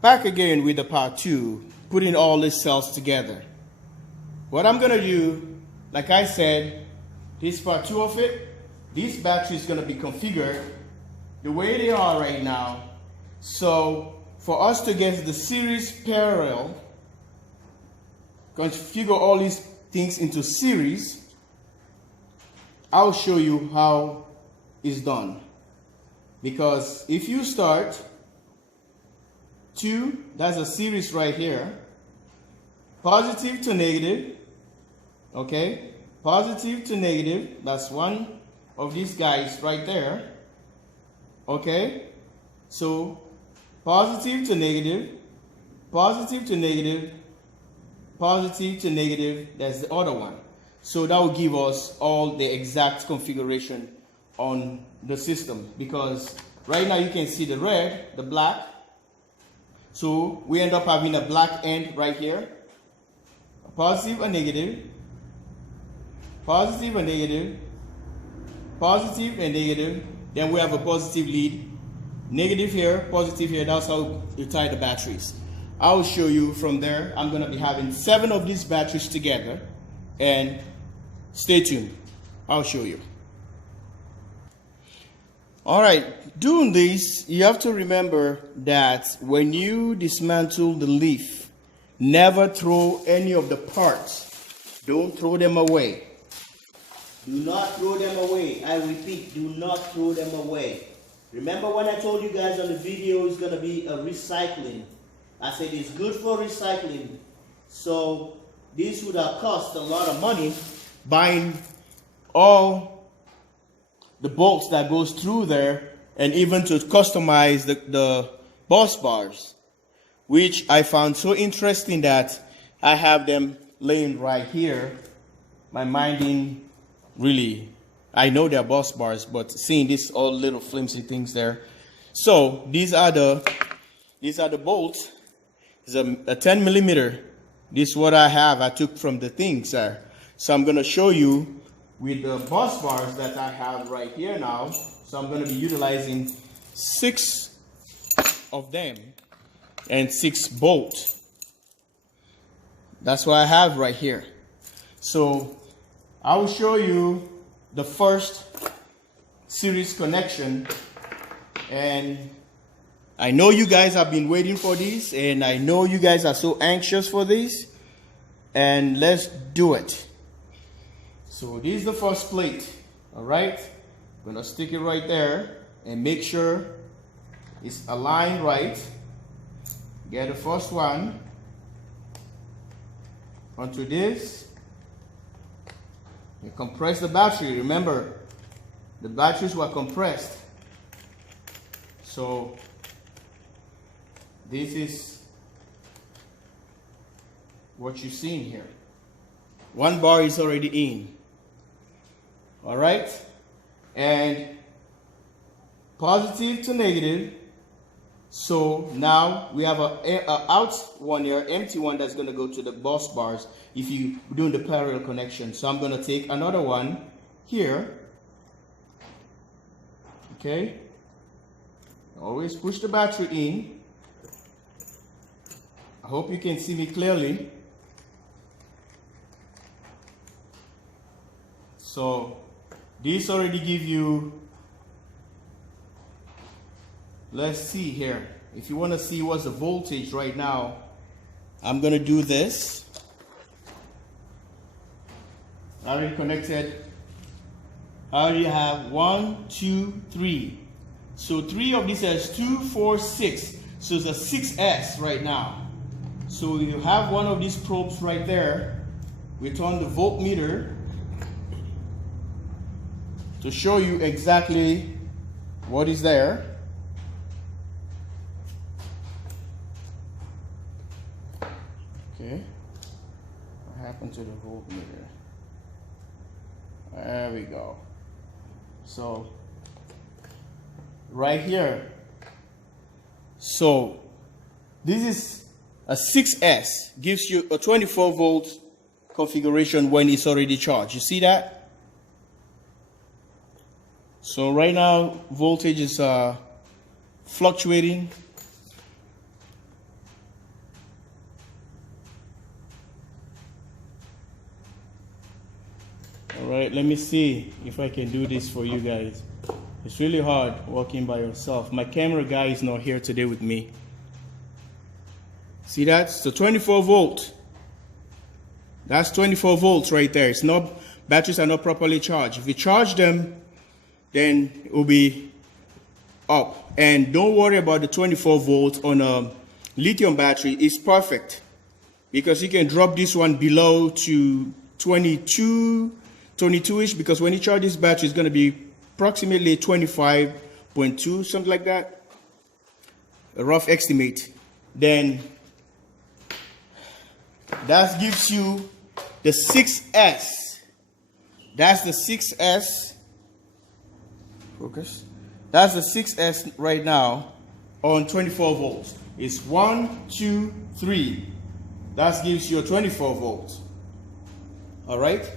Back again with the part 2, putting all these cells together. What I'm going to do, like I said, this part 2 of it, this battery is going to be configured the way they are right now. So for us to get the series parallel, configure all these things into series, I'll show you how it's done. Because if you start 2, that's a series right here, positive to negative, okay, positive to negative, that's one of these guys right there, okay, so positive to negative, positive to negative, positive to negative, that's the other one. So that will give us all the exact configuration on the system, because right now you can see the red, the black. So we end up having a black end right here, a positive, a negative, positive, a negative, positive, and negative. Then we have a positive lead, negative here, positive here. That's how you tie the batteries. I'll show you from there. I'm going to be having 7 of these batteries together, and stay tuned. I'll show you. All right, doing this, you have to remember that when you dismantle the leaf, never throw any of the parts. Don't throw them away. Do not throw them away. I repeat, do not throw them away. Remember when I told you guys on the video it's going to be a recycling. I said it's good for recycling. So this would have cost a lot of money buying all the bolts that goes through there, and even to customize the bus bars, which I found so interesting that I have them laying right here. My minding, really, I know they're bus bars, but seeing these all little flimsy things there. So these are the bolts. It's a 10 millimeter. This is what I have. I took from the things there. So I'm gonna show you with the bus bars that I have right here now. So I'm going to be utilizing 6 of them and 6 bolts. That's what I have right here. So I will show you the first series connection, and I know you guys have been waiting for this, and I know you guys are so anxious for this, and let's do it. So this is the first plate, all right? I'm gonna stick it right there and make sure it's aligned right. Get the first one onto this. You compress the battery. Remember, the batteries were compressed. So this is what you're seeing here. One bar is already in. All right, and positive to negative. So now we have a out one here, empty one that's going to go to the bus bars if you're doing the parallel connection. So I'm going to take another one here. Okay, always push the battery in. I hope you can see me clearly. So this already give you, let's see here. If you want to see what's the voltage right now, I'm going to do this. I already connected. I already have 1, 2, 3. So 3 of these has 2, 4, 6. So it's a 6S right now. So you have one of these probes right there. We turn the voltmeter to show you exactly what is there. Okay, what happened to the voltmeter? There we go. So right here, so this is a 6S, gives you a 24 volt configuration when it's already charged. You see that? So right now voltage is fluctuating. right, let me see if I can do this for you guys. It's really hard working by yourself. My camera guy is not here today with me. See that? So 24 volt. That's 24 volts right there. It's not, batteries are not properly charged. If you charge them, then it will be up. And don't worry about the 24 volts on a lithium battery. It's perfect because you can drop this one below to 22-ish, because when you charge this battery, it's going to be approximately 25.2, something like that. A rough estimate. Then that gives you the 6S. That's the 6S. Focus. That's the 6S right now on 24 volts. It's 1, 2, 3. That gives you a 24 volts. All right.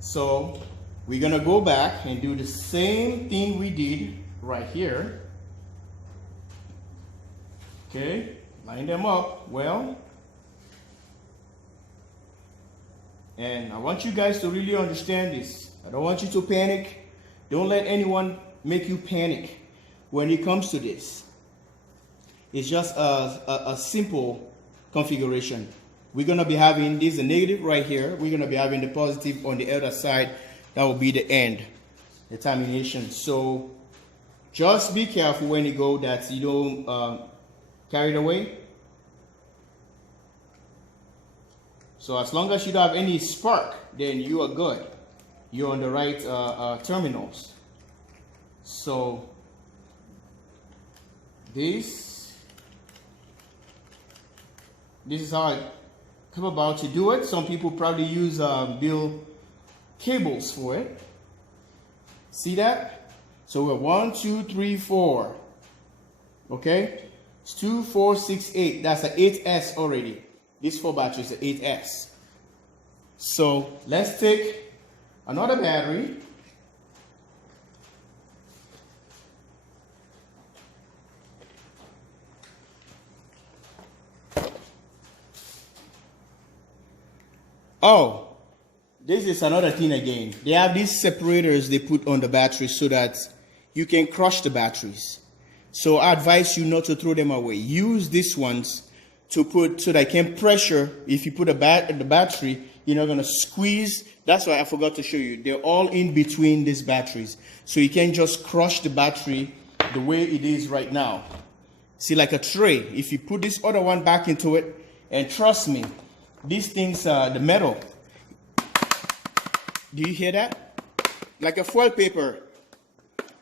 So we're gonna go back and do the same thing we did right here. Okay. Line them up well. And I want you guys to really understand this. I don't want you to panic. Don't let anyone make you panic when it comes to this. It's just a simple configuration. We're going to be having this, the negative right here. We're going to be having the positive on the other side. That will be the end, the termination. So just be careful when you go that you don't carry it away. So as long as you don't have any spark, then you are good. You're on the right terminals. So this is how I come about to do it. Some people probably use bill cables for it. See that? So we're 1, 2, 3, 4. Okay? It's 2, 4, 6, 8. That's an 8S already. These 4 batteries are 8S. So let's take another battery. Oh, this is another thing again. They have these separators they put on the batteries so that you can crush the batteries. So I advise you not to throw them away. Use these ones to put so that can pressure. If you put the battery, you're not going to squeeze. That's why I forgot to show you. They're all in between these batteries. So you can just crush the battery the way it is right now. See, like a tray. If you put this other one back into it, and trust me, these things, the metal. Do you hear that? Like a foil paper.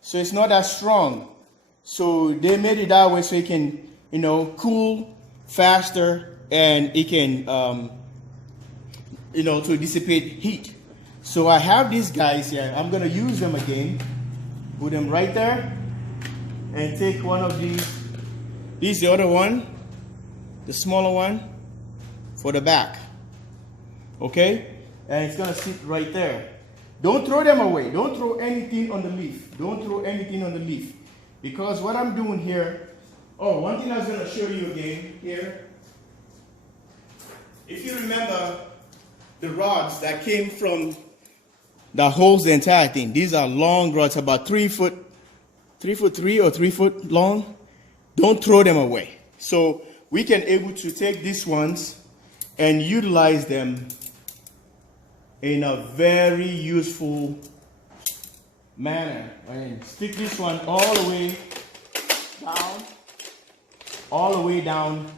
So it's not that strong. So they made it that way so it can, you know, cool faster, and it can, you know, to dissipate heat. So I have these guys here. I'm going to use them again. Put them right there. And take one of these. This is the other one. The smaller one. For the back. Okay? And it's going to sit right there. Don't throw them away. Don't throw anything on the leaf. Don't throw anything on the leaf. Because what I'm doing here, oh, one thing I was going to show you again here. If you remember the rods that came from, that holds the entire thing. These are long rods, about 3 foot 3 or 3 foot long. Don't throw them away. So we can able to take these ones and utilize them in a very useful manner. And stick this one all the way down. All the way down.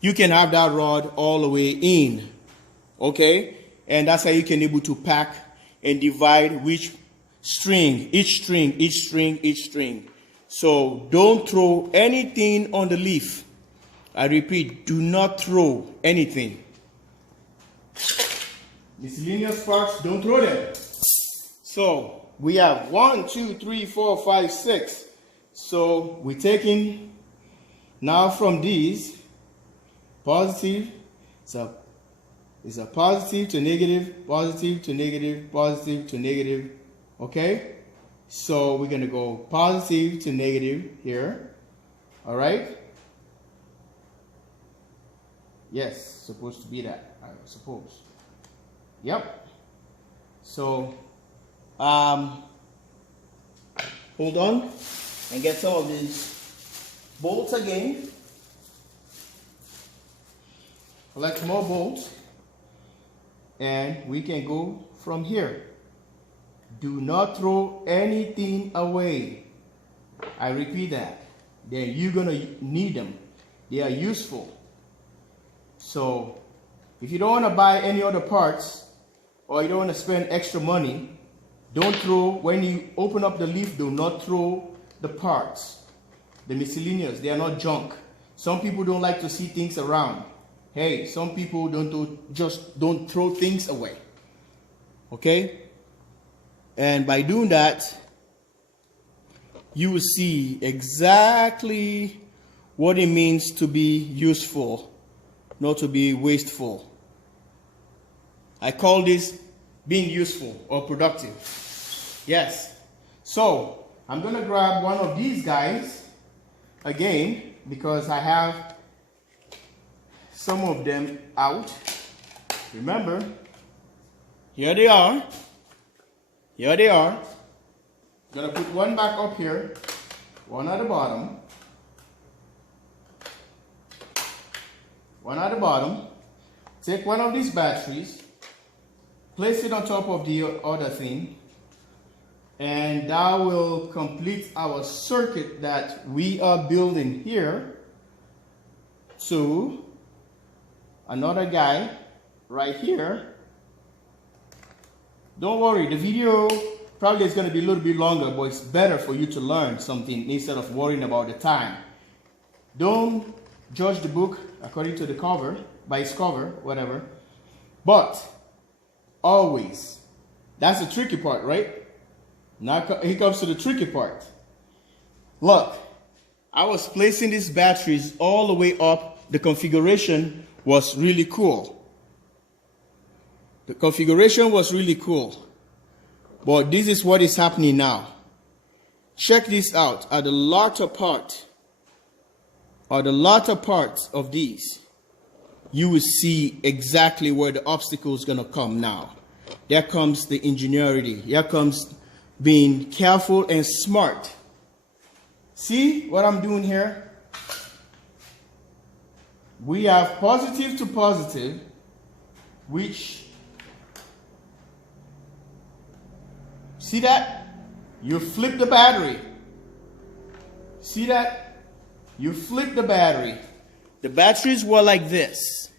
You can have that rod all the way in. Okay? And that's how you can able to pack and divide which string, each string, each string, each string. So don't throw anything on the leaf. I repeat, do not throw anything. Miscellaneous parts, don't throw them. So we have 1, 2, 3, 4, 5, 6. So we're taking now from these positive. It's a positive to negative, positive to negative, positive to negative. Okay? So we're going to go positive to negative here. All right? Yes, supposed to be that, I suppose. Yep. So hold on and get some of these bolts again. Collect more bolts, and we can go from here. Do not throw anything away. I repeat that. Then you're gonna need them. They are useful. So if you don't want to buy any other parts, or you don't want to spend extra money, don't throw, when you open up the leaf, do not throw the parts, the miscellaneous. They are not junk. Some people don't like to see things around. Hey, some people just don't throw things away. Okay? And by doing that, you will see exactly what it means to be useful, not to be wasteful. I call this being useful or productive. Yes. So I'm going to grab one of these guys again because I have some of them out. Remember, here they are. Here they are. Gonna put one back up here, one at the bottom, one at the bottom. Take one of these batteries, place it on top of the other thing, and that will complete our circuit that we are building here to another guy right here. Don't worry, the video probably is going to be a little bit longer, but it's better for you to learn something instead of worrying about the time. Don't judge the book according to the cover, by its cover, whatever. But always, that's the tricky part, right? Now here comes to the tricky part. Look, I was placing these batteries all the way up. The configuration was really cool. The configuration was really cool. But this is what is happening now. Check this out. At the latter part, of these, you will see exactly where the obstacle is going to come now. There comes the ingenuity. Here comes being careful and smart. See what I'm doing here? We have positive to positive, which, see that? You flip the battery. See that? You flip the battery. The batteries were like this.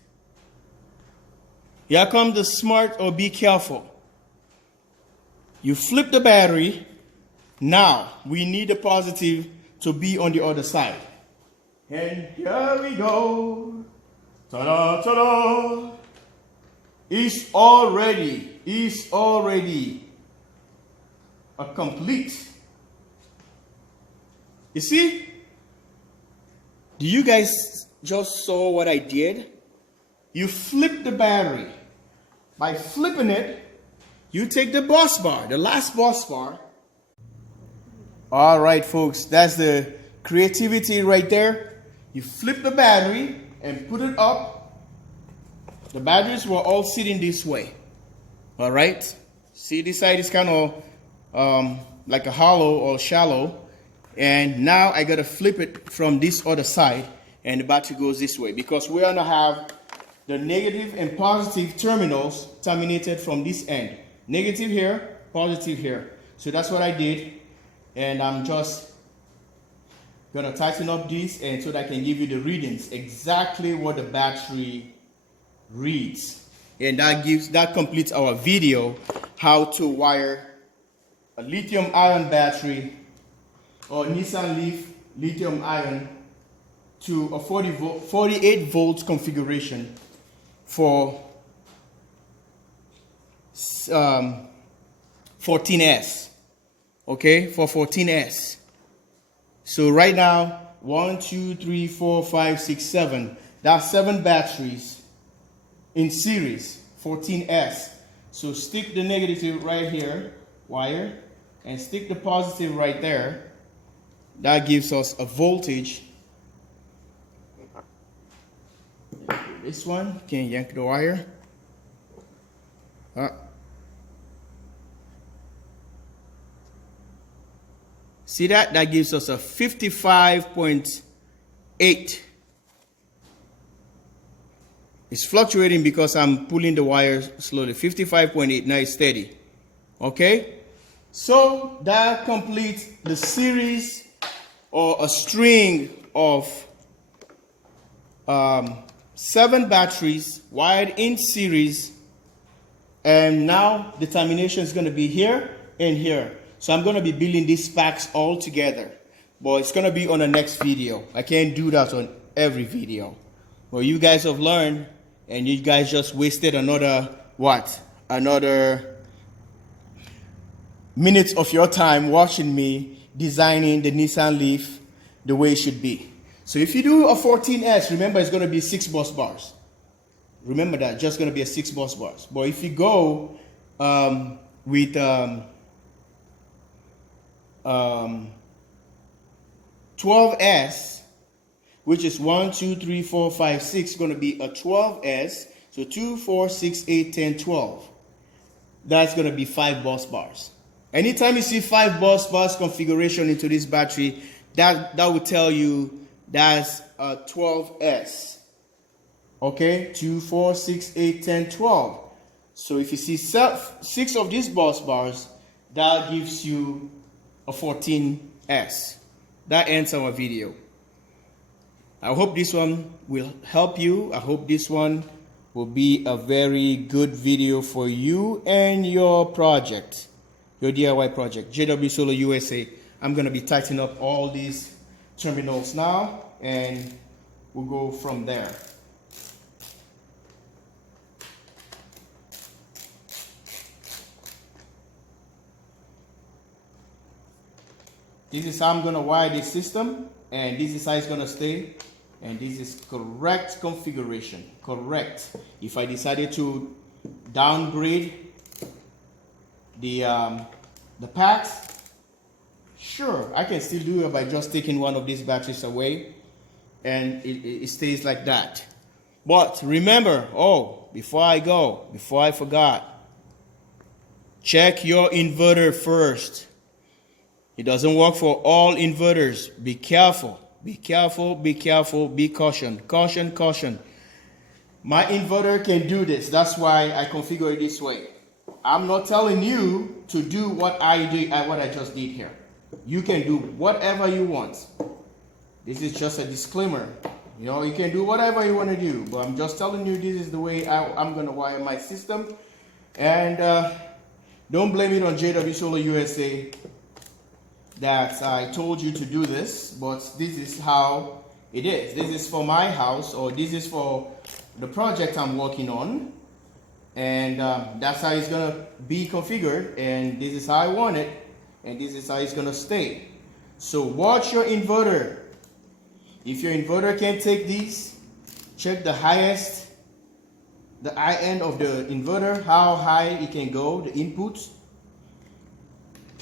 Here comes the smart or be careful. You flip the battery. Now we need the positive to be on the other side. And here we go. Ta-da, ta-da. It's already a complete. You see? Do you guys just saw what I did? You flip the battery. By flipping it, you take the bus bar, the last bus bar. All right, folks, that's the creativity right there. You flip the battery and put it up. The batteries were all sitting this way. All right? See, this side is kind of like a hollow or shallow. And now I got to flip it from this other side, and the battery goes this way, because we're going to have the negative and positive terminals terminated from this end. Negative here, positive here. So that's what I did. And I'm just going to tighten up this, and so that I can give you the readings, exactly what the battery reads. And that completes our video, how to wire a lithium ion battery or Nissan Leaf lithium ion to a 48 volt configuration for 14S. Okay, for 14S. So right now, 1, 2, 3, 4, 5, 6, 7. That's 7 batteries in series, 14S. So stick the negative right here, wire, and stick the positive right there. That gives us a voltage. This one, can yank the wire. See that? That gives us a 55.8. It's fluctuating because I'm pulling the wire slowly. 55.8, now it's steady. Okay? So that completes the series or a string of 7 batteries wired in series. And now the termination is going to be here and here. So I'm going to be building these packs all together. But it's going to be on the next video. I can't do that on every video. Well, you guys have learned, and you guys just wasted another, what? Another minutes of your time watching me designing the Nissan Leaf the way it should be. So if you do a 14S, remember it's going to be 6 bus bars. Remember that, just going to be a 6 bus bars. But if you go with 12S, which is 1, 2, 3, 4, 5, 6, going to be a 12S. So 2, 4, 6, 8, 10, 12. That's going to be 5 bus bars. Anytime you see 5 bus bars configuration into this battery, that will tell you that's a 12S. Okay, 2, 4, 6, 8, 10, 12. So if you see 6 of these bus bars, that gives you a 14S. That ends our video. I hope this one will help you. I hope this one will be a very good video for you and your project, your DIY project, JW Solar USA. I'm going to be tightening up all these terminals now, and we'll go from there. This is how I'm going to wire this system, and this is how it's going to stay, and this is correct configuration. Correct. If I decided to downgrade the packs, sure, I can still do it by just taking one of these batteries away, and it stays like that. But remember, before I go, before I forgot, check your inverter first. It doesn't work for all inverters. Be careful. Be careful, be careful, be caution. Caution, caution. My inverter can do this. That's why I configure it this way. I'm not telling you to do what I just did here. You can do whatever you want. This is just a disclaimer. You know, you can do whatever you want to do, but I'm just telling you this is the way I'm going to wire my system. And don't blame it on JW Solar USA that I told you to do this, but this is how it is. This is for my house, or this is for the project I'm working on, and that's how it's gonna be configured, and this is how I want it, and this is how it's gonna stay. So watch your inverter. If your inverter can't take these, check the high end of the inverter, how high it can go, the inputs.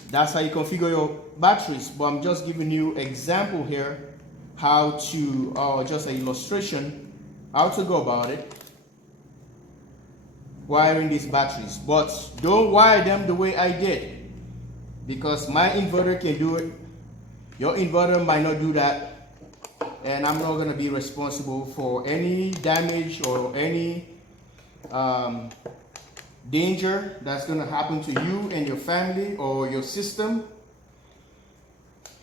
That's how you configure your batteries. But I'm just giving you example here how to, just an illustration, how to go about it, wiring these batteries. But don't wire them the way I did, because my inverter can do it. Your inverter might not do that, and I'm not going to be responsible for any damage or any danger that's going to happen to you and your family or your system.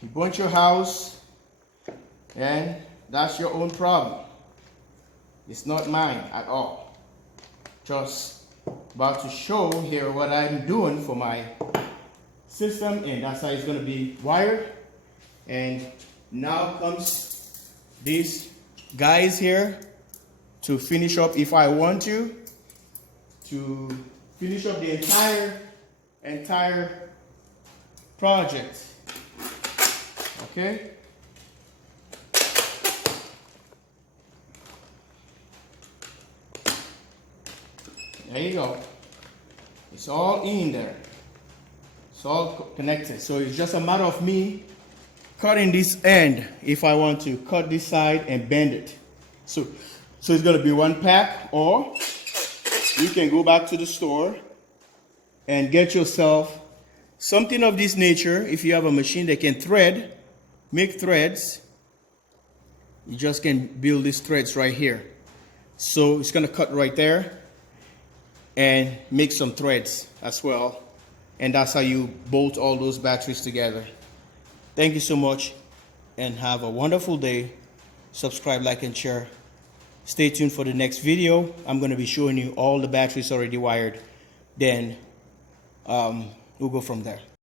You burnt your house, and that's your own problem. It's not mine at all. Just about to show here what I'm doing for my system, and that's how it's going to be wired. And now comes these guys here to finish up, if I want to finish up the entire project. Okay? There you go. It's all in there. It's all connected. So it's just a matter of me cutting this end if I want to cut this side and bend it. So it's going to be one pack, or you can go back to the store and get yourself something of this nature, if you have a machine that can make threads, you just can build these threads right here. So it's going to cut right there and make some threads as well. And that's how you bolt all those batteries together. Thank you so much and have a wonderful day. Subscribe, like, and share. Stay tuned for the next video. I'm going to be showing you all the batteries already wired. Then we'll go from there.